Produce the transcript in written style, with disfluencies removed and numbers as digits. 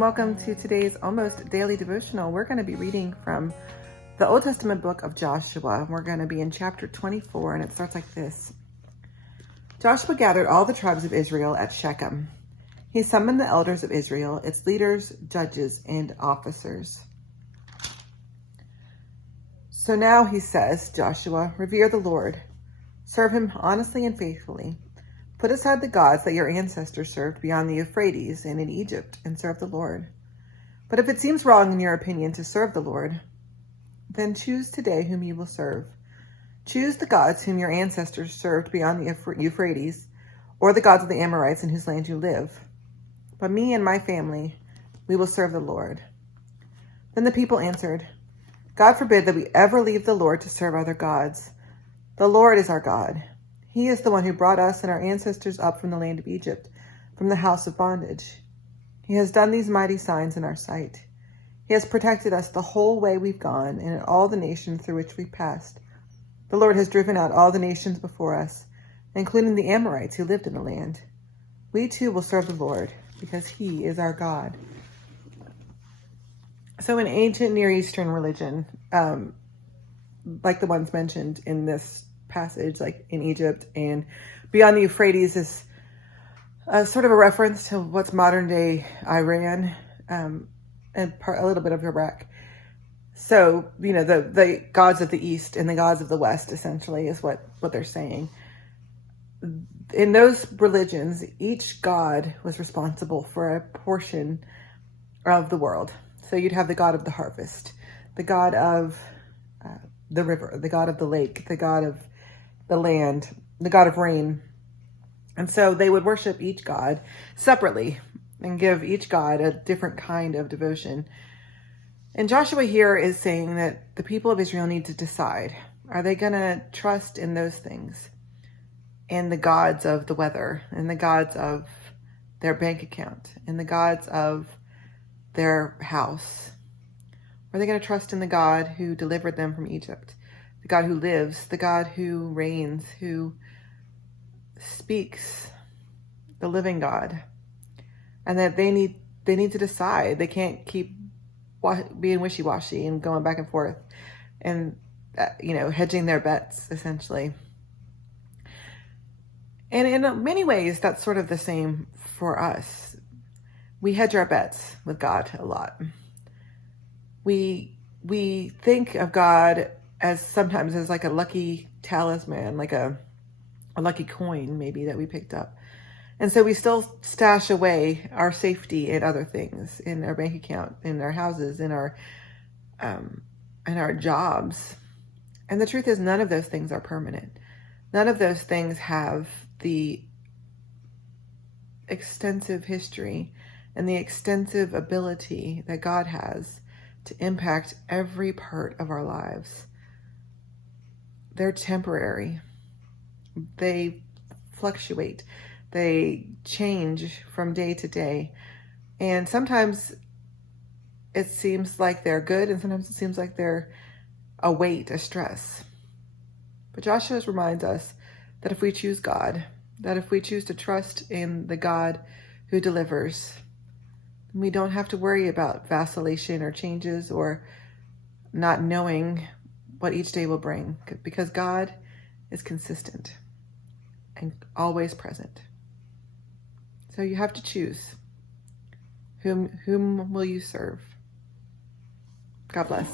and welcome to today's almost daily devotional. We're going to be reading from the Old Testament book of Joshua. We're going to be in chapter 24, and it starts like this. Joshua gathered all the tribes of Israel at Shechem. He summoned the elders of Israel, its leaders, judges, and officers. So now he says, Joshua, revere the Lord. Serve him honestly and faithfully. Put aside the gods that your ancestors served beyond the Euphrates and in Egypt, and serve the Lord. But if it seems wrong in your opinion to serve the Lord, then choose today whom you will serve. Choose the gods whom your ancestors served beyond the Euphrates, or the gods of the Amorites in whose land you live. But me and my family, we will serve the Lord. Then the people answered, God forbid that we ever leave the Lord to serve other gods. The Lord is our God. He is the one who brought us and our ancestors up from the land of Egypt, from the house of bondage. He has done these mighty signs in our sight. He has protected us the whole way we've gone and in all the nations through which we've passed. The Lord has driven out all the nations before us, including the Amorites who lived in the land. We too will serve the Lord, because he is our God. So in ancient Near Eastern religion, like the ones mentioned in this passage, like in Egypt and beyond the Euphrates, is sort of a reference to what's modern day Iran and a little bit of Iraq. So, you know, the gods of the East and the gods of the West essentially is what they're saying. In those religions, each god was responsible for a portion of the world. So you'd have the god of the harvest, the god of the river, the god of the lake, the god of the land, the god of rain. And so they would worship each god separately and give each god a different kind of devotion. And Joshua here is saying that the people of Israel need to decide, are they going to trust in those things, in the gods of the weather, and the gods of their bank account, and the gods of their house? Or are they going to trust in the God who delivered them from Egypt, the God who lives, the God who reigns, who speaks, the living God? And that they need to decide. They can't keep being wishy-washy and going back and forth and hedging their bets essentially. And in many ways, that's sort of the same for us. We hedge our bets with God a lot. We think of God as sometimes as like a lucky talisman, like a lucky coin maybe that we picked up. And so we still stash away our safety in other things, in our bank account, in our houses, in our jobs. And the truth is, none of those things are permanent. None of those things have the extensive history and the extensive ability that God has to impact every part of our lives. They're temporary. They fluctuate. They change from day to day. And sometimes it seems like they're good, and sometimes it seems like they're a weight, a stress. But Joshua reminds us that if we choose God, that if we choose to trust in the God who delivers, we don't have to worry about vacillation or changes or not knowing what each day will bring, because God is consistent and always present. So you have to choose. Whom will you serve? God bless.